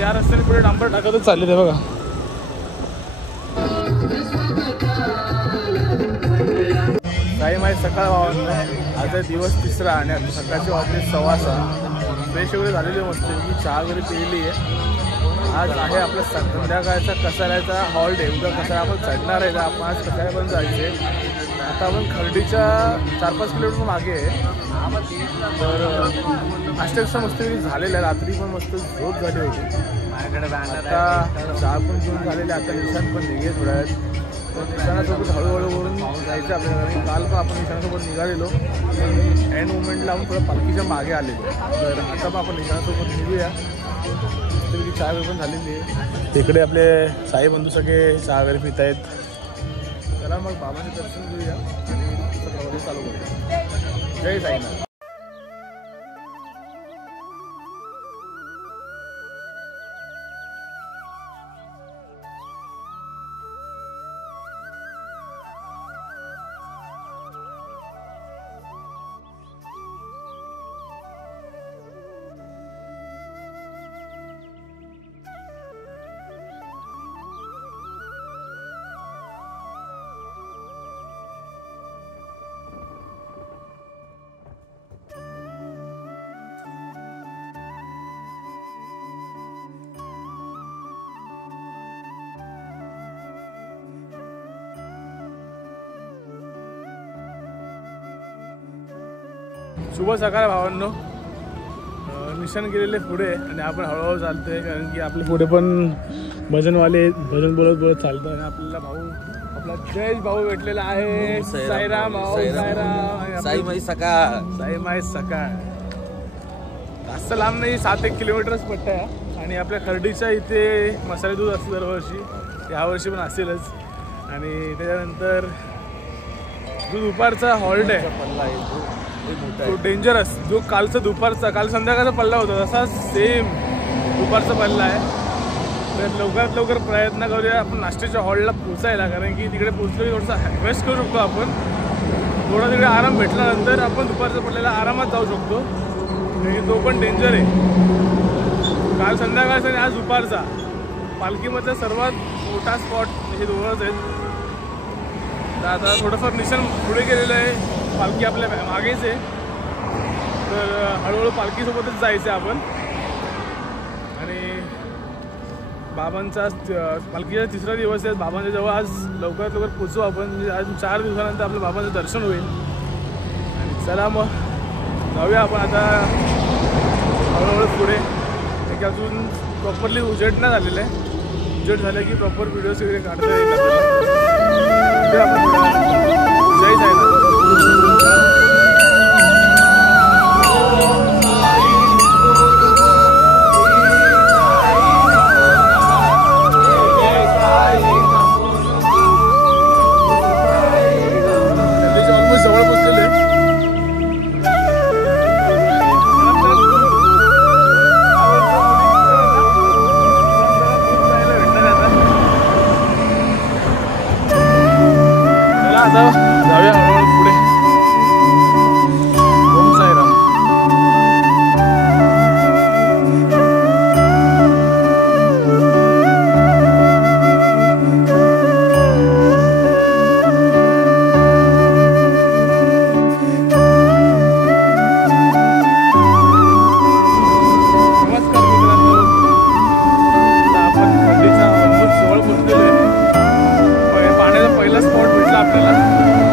या रस्त्याने पुढे डांबर टाकतच चालले ते बघा. टाईम आहे सकाळ भावांना. आता दिवस तिसरा आणि आता सकाळचे वाजले 6:15. फ्रेश वगैरे झालेली मस्त की चहा वगैरे पिलेली आहे. आज आहे आपला संध्याकाळचा कसाऱ्याचा हॉल्ट आहे. उद्या कसारा आपण चढणार आहे. आपण आज कसाऱ्यापर्यंत जायचे. आता आपण खर्डीच्या 4-5 किलोमीटर मागे आहे. तर नाश्त्याचा मस्त झालेला आहे. रात्री पण मस्त झोप झाली होती. आता चहा पण घेऊन झालेले. आता निशाण पण निघे थोड्या वेळात. तर निशाणासोबत हळूहळू वरून जायचं आपल्याला. काल पण आपण निशाणासोबत निघालेलो. एंड मुवमेंटला आपण थोडं पालखीच्या मागे आलेलो. तर आता पण आपण निशाणासोबत निघूया. चहा वगैरे पण झालेली आहे. तिकडे आपले साई बंधू सगळे चहा वगैरे पित आहेत. चला मग बाबांचे दर्शन घेऊया आणि प्रवास चालू करूया. जय साईनाथ. शुभ सकाळ भावांनो. निशाण गेलेले पुढे आणि आपण हळूहळू चालतोय. कारण की आपल्या पुढे पण भजनवाले भजन बोलत बोलत चालतं. आणि आपल्याला भाऊ आपला जयेश भाऊ भेटलेला आहे. साईराम भाऊ. साईराम. साईमाई सकाळ. साईमाई सकाळ. जास्त लांब नाही. 7-1 किलोमीटरच पट्टा आहे. आणि आपल्या खर्डीच्या इथे मसाले दूध असते दरवर्षी. यावर्षी पण असेलच. आणि त्याच्यानंतर जो दुपारचा हॉल्ट आहे तो डेंजरस. जो कालचा दुपारचा काल संध्याकाळचा पल्ला होता तसा सेम दुपारचा पल्ला आहे. तर लवकरात लवकर प्रयत्न करूया आपण नाश्त्याच्या हॉलला पोचायला. कारण की तिकडे पोचलो की थोडंसं रेस्ट करू शकतो आपण. थोडा तिकडे आराम भेटल्यानंतर आपण दुपारचा पडलेला आरामात जाऊ शकतो. कारण तो पण डेंजर आहे. काल संध्याकाळचा आणि आज दुपारचा पालखीमधला सर्वात मोठा स्पॉट हे दोनच आहेत. तर आता थोडंफार निशाण पुढे गेलेलं आहे. पालखी आपल्या मागेच आहे. तर हळूहळू पालखीसोबतच जायचं आहे आपण. आणि बाबांचा पालखीचा 3रा दिवस आहे. बाबांच्या जवळ आज लवकरात लवकर पोचू आपण. म्हणजे आज 4 दिवसानंतर आपल्या बाबांचं दर्शन होईल. आणि चला मग जाऊया आपण आता हळूहळू पुढे. की अजून प्रॉपरली उजेड नाही झालेलं आहे. उजेड झालं की प्रॉपर व्हिडिओज वगैरे काढता येईल आपल्याला. जय साईनाथ. जाऊया हळूहळू पुढे. ओम साईराम. नमस्कार मित्रांनो. आपण खर्डीचा ऑलमोस्ट जवळ पोहोचलेलो आहे. पाण्याचा पहिला स्पॉट भेटला आपल्याला.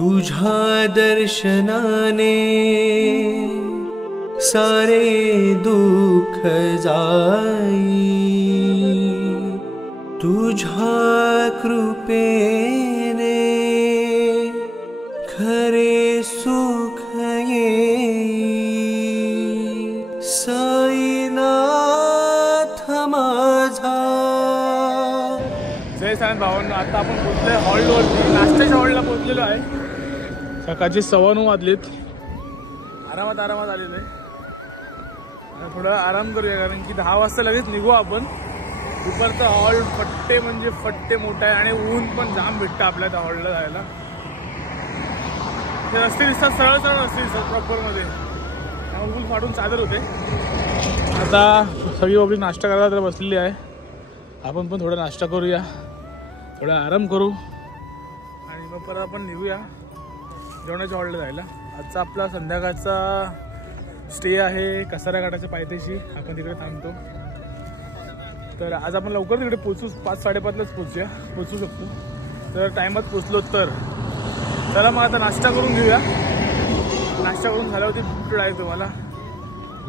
तुझ्या दर्शनाने सारे दुःख जाई, तुझ्या कृपेने खरे सुख येई. साईनाथ माझा. जय साईनाथ भावांनो, आता आपण पोहोचलोय हॉल्टवरती. नाश्त्याच्या हॉल्टला पोहोचलेलो आहे. सकाळची 9:15 वाजलेत. आरामात आलेलो आहे. थोडा आराम करूया कारण की 10 वाजता लगेच निघू आपण. दुपारचा हॉल फट्टे म्हणजे फट्टे मोठा आहे आणि ऊन पण जाम भेटतं आपल्या त्या हॉलला जायला. ते रस्ते दिसतात, सरळ रस्ते दिसतात प्रॉपरमध्ये. त्यामुळे ऊन फाटून चादर होते. आता सगळी पब्लिक नाश्ता करायला तर बसलेली आहे. आपण पण थोडा नाश्ता करूया, थोडा आराम करू आणि मग परत आपण निघूया जेवणाच्या हॉलला जायला. आजचा आपला संध्याकाळचा स्टे आहे कसारा घाटाच्या पायथ्याशी. आपण तिकडे थांबतो. तर आज आपण लवकर तिकडे पोचू. 5-5:30लाच पोचू शकतो. तर टायमात पोचलो तर. चला मग आता नाश्ता करून घेऊया. नाश्ता करून झाल्यावरती भेटू आहे तुम्हाला.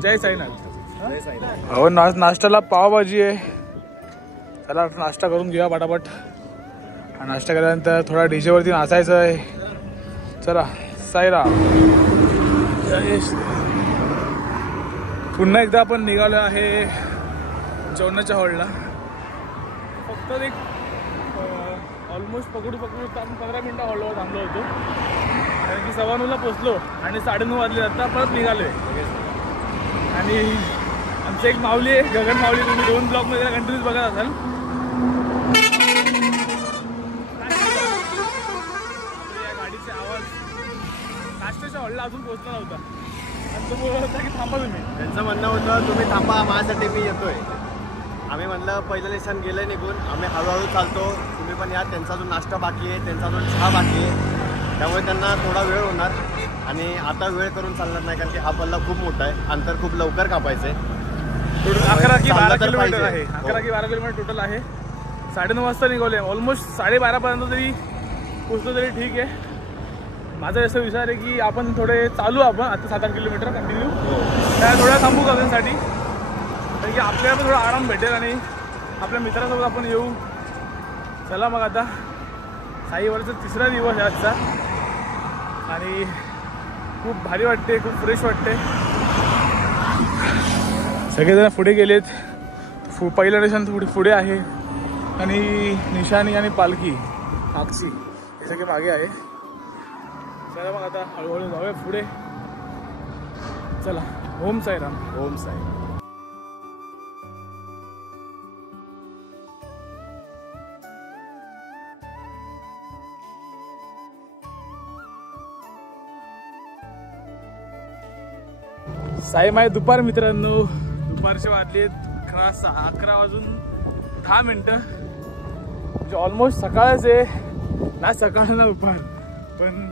जय साईनाथ. हो, नाश्त्याला पावभाजी आहे. चला नाश्ता करून घेऊया पटापट. नाश्ता केल्यानंतर थोडा डीजेवरती नाचायचं आहे. चला साईराम. पुन्हा एकदा आपण निघालो आहे जेवणाच्या हॉलला. फक्त एक ऑलमोस्ट पकडू आपण 15 मिनटं हॉलवर थांबलो होतो कारण की 9:15ला पोचलो आणि 9:30 वाजले. आता परत निघालो आहे. आणि आमचं एक माऊली आहे, गगन माऊली. तुम्ही 2 ब्लॉगमध्ये कंटिन्यूज बघत असाल. या गाडीचे आवाज. नाश्त्याच्या हॉलला अजून पोहोचला नव्हता आणि तो बोलत होता की थांबा तुम्ही. त्यांचं म्हणणं होतं तुम्ही थांबा, माझ्यासाठी मी येतोय. आम्ही म्हणलं पहिलं लेसन गेलं निघून, आम्ही हळूहळू चालतो, तुम्ही पण या. त्यांचा जो नाश्ता बाकी आहे, त्यांचा जो चहा बाकी आहे, त्यामुळे त्यांना थोडा वेळ होणार. आणि आता वेळ करून चालणार नाही कारण की हा पल्ला खूप मोठा आहे. अंतर खूप लवकर कापायचं आहे. 11 की 12 किलोमीटर आहे. 11 की 12 किलोमीटर टोटल आहे. 9:30 वाजता निघाले. ऑलमोस्ट 12:30पर्यंत जरी पोचलो तरी ठीक आहे. माझा असं विचार आहे की आपण थोडे चालू आपण आता 7-8 किलोमीटर कंटिन्यू. त्या थोड्या थांबू करण्यासाठी कारण की आपल्याला पण थोडा आराम भेटेल आणि आपल्या मित्रासोबत आपण येऊ. चला मग आता साईवरचा 3रा दिवस आहे आजचा आणि खूप भारी वाटते, खूप फ्रेश वाटते. सगळेजण पुढे गेलेत. पहिलं स्टेशन पुढे आहे आणि निशाणी आणि पालखी मागची हे सगळे मागे आहे. चला मग आता हळूहळू जाऊया पुढे. चला. ओम साईराम. ओम साई. साईमाय दुपार मित्रांनो. दुपारचे वाजले 11 वाजून 10 मिनटं. म्हणजे ऑलमोस्ट सकाळच आहे ना. सकाळ ना दुपार पण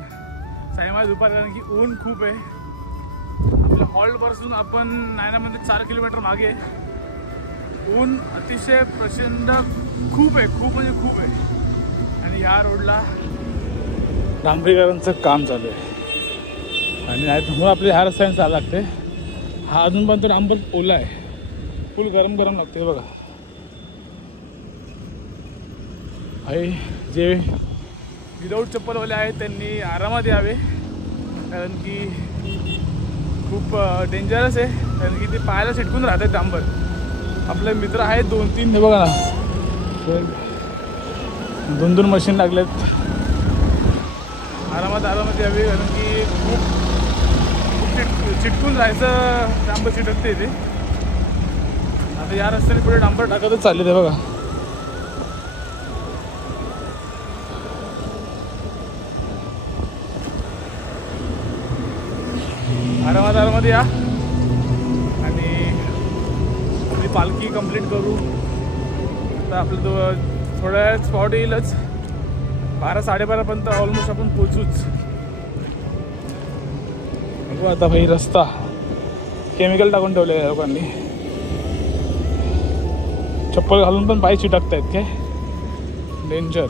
साईमाय दुपार कारण की ऊन खूप आहे. आपल्या हॉल्टपासून आपण नायनामध्ये 4 किलोमीटर मागे. ऊन अतिशय प्रचंड खूप आहे, खूप म्हणजे खूप आहे. आणि ह्या रोडला डांबरीकरांचं काम चालू आहे आणि म्हणून आपल्या ह्या रस्त्याने चालायला लागते. हा अजून पण तो डांबर ओला आहे. फुल गरम लागते बघा. आहे जे विदाऊट चप्पलवाले आहेत त्यांनी आरामात यावे कारण की खूप डेंजरस आहे. कारण की ते पायाला चिटकून राहतात डांबर. आपले मित्र आहेत 2-3 हे बघा ना. 2 मशीन लागलेत. आरामात यावे कारण की खूप चिटकून राहायचं. डांबर चिटकते ते. आता या रस्त्याने पुढे डांबर टाकतच चालले ते बघा. आरामात या आणि आपली पालखी कंप्लीट करू. तर आपलं तो थोड्या वेळात स्पॉट येईलच. 12-12:30पर्यंत ऑलमोस्ट आपण पोचूच. बघू आता भाई रस्ता केमिकल टाकून ठेवले आहे लोकांनी. चप्पल घालून पण पाय चिटकत आहेत काय. डेंजर.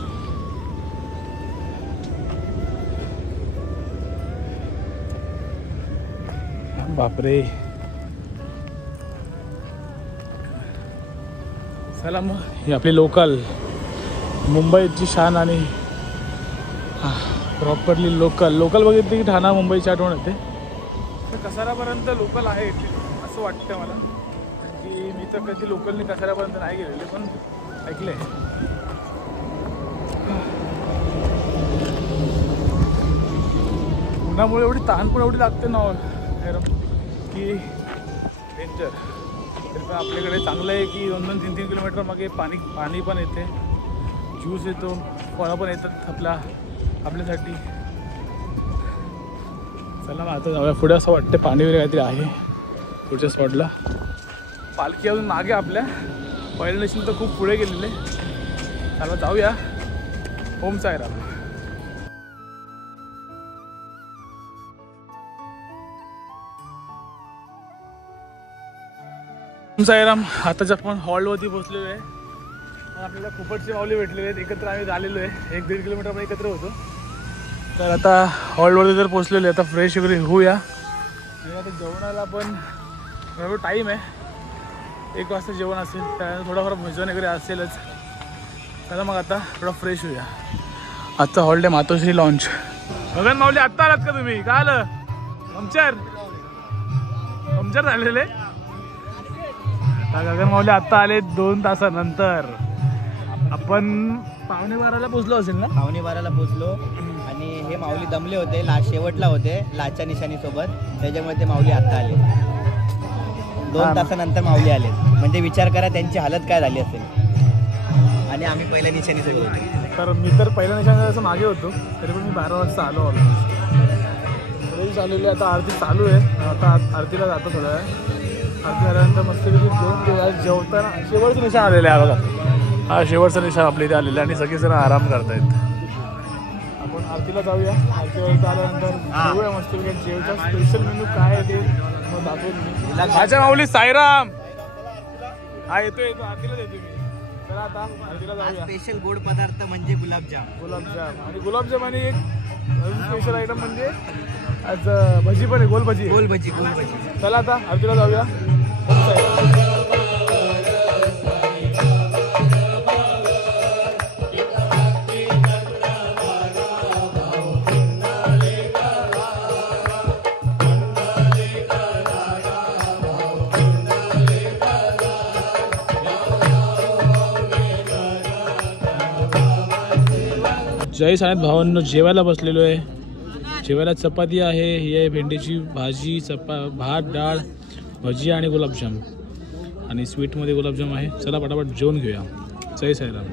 बापरे. चला मग ही आपली लोकल मुंबईची शान आणि प्रॉपरली लोकल बघितली की ठाणा मुंबईची आठवण येते. तर कसारापर्यंत लोकल आहे असं वाटतं मला, की मी तर कधी लोकलने कसारापर्यंत नाही गेलेले, पण ऐकले. उन्हामुळे एवढी तहान पण एवढी लागते ना की डेंजर. तरी पण आपल्याकडे चांगलं आहे की 2-3 किलोमीटर मागे पाणी पण येते, ज्यूस येतो, फळं पण येतात आपल्यासाठी. चला मग आता जाऊया पुढे. असं वाटतं पाणी वगैरे काहीतरी आहे पुढच्या स्पॉटला. पालखी अजून मागे आपल्या, पहिल्या दिवशी तर खूप पुढे गेलेले. चला जाऊया. ओम साईराम. ओम साईराम. आताच आपण हॉलवरती पोहोचलेलो आहे. आपल्याला खूपच माऊली भेटलेले आहेत. एकत्र आम्ही झालेलो आहे, 1-1.5 किलोमीटर आपण एकत्र होतो. तर आता हॉलवरती जर पोहोचलेलो आहे, आता फ्रेश वगैरे होऊया. आणि आता जेवणाला पण बरोबर टाईम आहे, 1 वाजता जेवण असेल, त्यानंतर थोडाफार भोजन वगैरे असेलच. चला मग आता थोडा फ्रेश होऊया. आजचा हॉलिडे मातोश्री लॉन्च. गगन माऊली आत्ता आलात का तुम्ही? काय आलं? पंक्चर झालेले. गगन माऊली आत्ता आले 2 तासानंतर. आपण 11:45ला पोचलो असेल ना? 11:45ला पोचलो. आणि हे माऊली दमले होते, शेवटला होते लाच्या निशाणी सोबत, त्याच्यामुळे ते माऊली आत्ता आले. 2 तासानंतर माऊली आले. म्हणजे विचार करा त्यांची हालत काय झाली असेल. आणि आम्ही पहिल्या निशाणी सोबत होतो. तर मी तर पहिल्या निशाण्याच्या मागे होतो, तरी पण मी 12 वाजता आलो. आलेली आता आरती चालू आहे. आता आरतीला जातो थोड्या वेळ. आरती झाल्यानंतर मस्त जेवताना शेवटचं निशाण आलेलं आहे बघा. हा शेवटचं निशाण आपल्या इथे आलेलं आहे आणि सगळेजण आराम करतायत. आपण आरतीला जाऊया. आरतीवरती आल्यानंतर जेवूया मस्त. जेवचा स्पेशल मेनू काय आहे ते मग दाखवून. माझ्या माऊली साईराम. हा येतो आरतीला देतो मी. तर आता आरतीला जाऊया. स्पेशल गोड पदार्थ म्हणजे गुलाबजाम. आणि गुलाबजाम आणि एक स्पेशल आयटम म्हणजे आज भजी पण आहे, गोल भजी. चला आता आरतीला जाऊया. जय साईनाथ भावांनो, जेवायला बसलेलो आहे. जेवायला चपाती आहे, ही आहे भेंडीची भाजी, भात, डाळ, भजी आणि गुलाबजाम. आणि स्वीटमध्ये गुलाबजाम आहे. चला पटापट जेवून घेऊया. जय साईराम.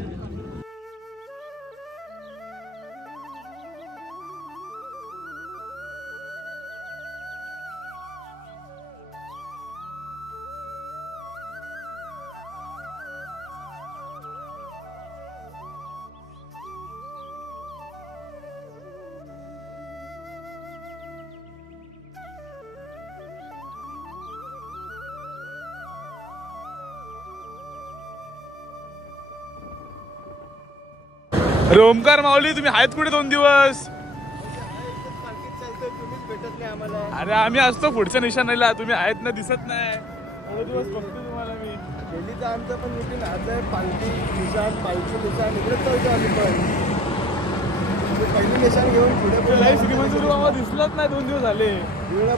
अरे ओमकार माऊली, तुम्ही आहेत कुठे 2 दिवस? अरे आम्ही असतो पुढच्या निशाणीला, तुम्ही आहेत ना, दिसत नाही. 2 दिवस बघतो तुम्हाला मी. डेलीचं आमचं पण रुटीन आज आहे. पालखी निशाण इकडेच चालतो आम्ही. पण पहिली निशाण घेऊन पुढे लाईव्ह श्रीमंत बाबा दिसलंच नाही 2 दिवस झाले.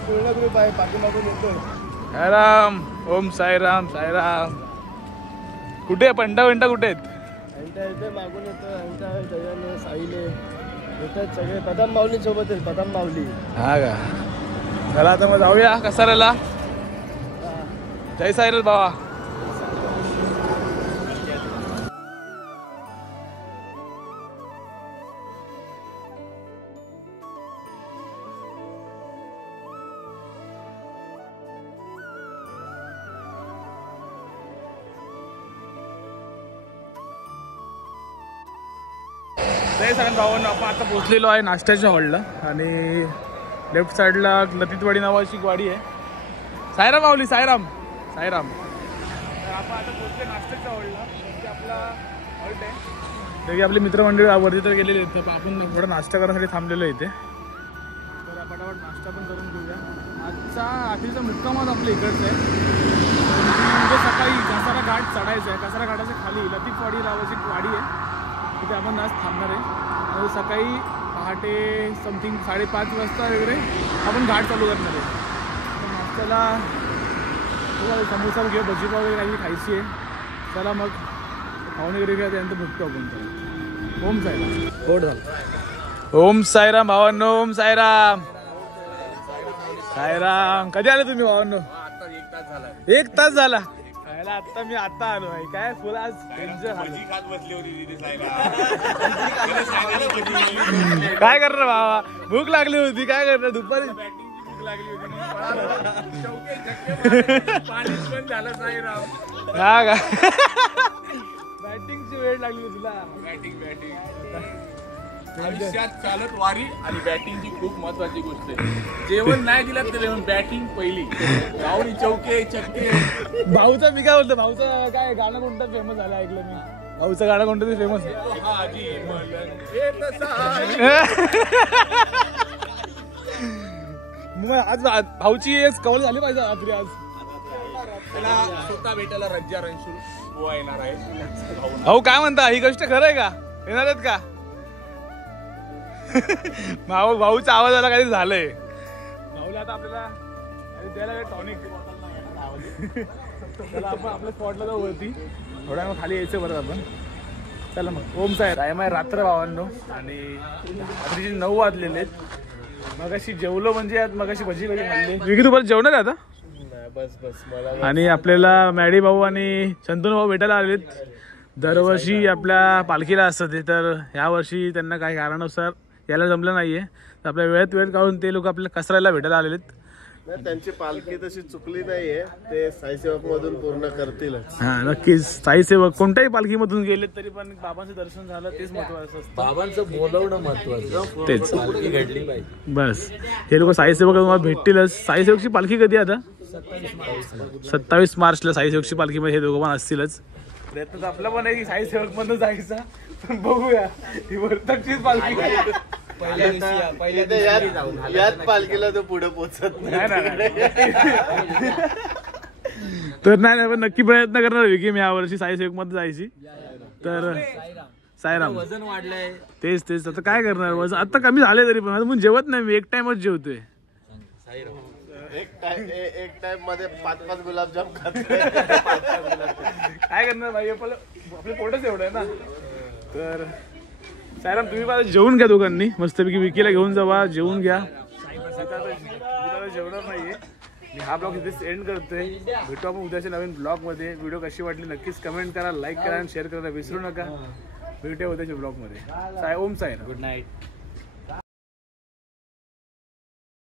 पूर्ण ग्रुप आहे, पाठीमागून येतो. साईराम. ओम साईराम. कुठे पंडा कुठे आहेत? येते मागून येतो. दयाने साईले येतात सगळे. बदाम माऊली सोबत आहेत. बदाम माऊली. हा का? चला आता मग जाऊया कसाऱ्याला. जय साईराम बाबा. जय साईराम भावांनो, आपण आता पोचलेलो आहे नाश्त्याच्या हॉलला. आणि लेफ्ट साईडला लतितवाडी नावाची गाडी आहे. साईराम माऊली. साईराम. तर आपण आता पोचले नाश्त्याच्या हॉलला. आपला हॉल्ट आहे. तरी आपले मित्रमंडळी वरती तर गेलेले आहेत, तर आपण थोडा नाश्ता करण्यासाठी थांबलेलो आहे इथे. तर पटापट नाश्ता पण करून घेऊया. आजचा रात्रीचा मुक्कामात आपल्या इकडचं आहे. म्हणजे सकाळी कसारा घाट चढायचा आहे. कसारा घाटाच्या खाली लतीफवाडी नावाची वाडी आहे, तिथे आपण आज थांबणार आहे. आणि सकाळी पहाटे समथिंग 5:30 वाजता वगैरे आपण घाट चालू करणार आहे. तर नाश्त्याला समोसा किंवा भजीपाव वगैरे काही खायची आहे. चला मग खाऊन वगैरे घ्या, त्यानंतर भेटतो आपण. ओम साईराम. गोड झालं. ओम साईराम भावांनो. ओम साईराम. साईराम. कधी आले तुम्ही भावांनो? 1 तास झाला. खायला आता मी आता आलो आहे. काय फुल आज काय करणार भावा, भूक लागली होती. काय करणार दुपारी भूक लागली होती. हा का बॅटिंगची वेळ लागली होती तुला. बॅटिंग आयुष्यात चालत वारी आणि बॅटिंगची खूप महत्वाची गोष्ट आहे. जेवण नाही दिलं तर बॅटिंग पहिली. गावडी चौके चक्के. भाऊचा मी काय बोलतो, भाऊचं काय गाणं कोणतं फेमस झालं ऐकलं मी. भाऊचं गाणं कोणतं ते फेमस मग आज भाऊची कवल झाली पाहिजे रात्री. आज त्याला स्वतः भेटायला रज्जा रणशूर गोवा येणार आहे. भाऊ काय म्हणता, ही गोष्ट खरं आहे का? येणार आहेत का? भाऊचा आवाज आला काही झालंय. भाऊला आता आपल्याला द्यायला टॉनिक. चला आपण आपल्या स्पॉटला जाऊ वरती. थोड्या मग खाली यायचं बरं आपण. चला मग. ओम साहेब. टाइम आहे रात्र भावांनो आणि रात्रीचे 9 वाजलेले आहेत. मगाशी जेवलो म्हणजे मगाशी भजी खाल्ली. विकी तू परत जेवणार आहे आता? बस मला आणि आपल्याला मॅडी भाऊ आणि शंतनू भाऊ भेटायला आलेत. दरवर्षी आपल्या पालखीला असतं ते, तर ह्यावर्षी त्यांना काही कारणानुसार यायला जमलं नाहीये. तर आपल्या वेळेत काढून ते लोक आपल्याला कसरायला भेटायला आलेत. त्यांची पालखी तशी चुकली नाहीये, ते साईसेवक मधून पूर्ण करतीलच. हा नक्कीच. साईसेवक कोणत्याही पालखीमधून गेलेत तरी पण बाबांचं दर्शन झालं तेच महत्वाचं असतं. बाबांचं बोलवणं महत्वाचं. तेच पालखी घडली पाहिजे. बस. हे लोक साईसेवक तुम्हाला भेटतीलच. साईसेवकची पालखी कधी आता? 27 मार्चला साईसेवकची पालखीमध्ये हे दोघं पण असतीलच. प्रयत्न आपला पण आहे की साईसेवक मधून जायचा, पण बघूया ही वर्तकचीच पालखी. याच पालखीला तो पुढे पोहोचत तर नाही पण नक्की प्रयत्न करणार आहे की मी यावर्षी साईसेवक मध्ये जायची. तर साईराम. वजन वाढलंय. तेच आता काय करणार. वजन आता कमी झाले तरी पण म्हणून जेवत नाही मी. 1 टाइमच जेवतोय. एक टाइम मध्ये 5-5 गुलाबजाम खातो. काय करणार भाई, आपले पोटच एवढं आहे ना. तर साईराम तुम्ही मला जेवून घ्या दोघांनी मस्तपैकी. विकीला घेऊन जावा, जेवून घ्या. जेवणार नाहीये मी. हा ब्लॉग इथेच एंड करतोय. भेटू आपण उद्याच्या नवीन ब्लॉग मध्ये. व्हिडिओ कशी वाटली नक्कीच कमेंट करा, लाईक करा आणि शेअर करायला विसरू नका. भेटूया उद्याच्या ब्लॉग मध्ये. ओम साईराम. Good night.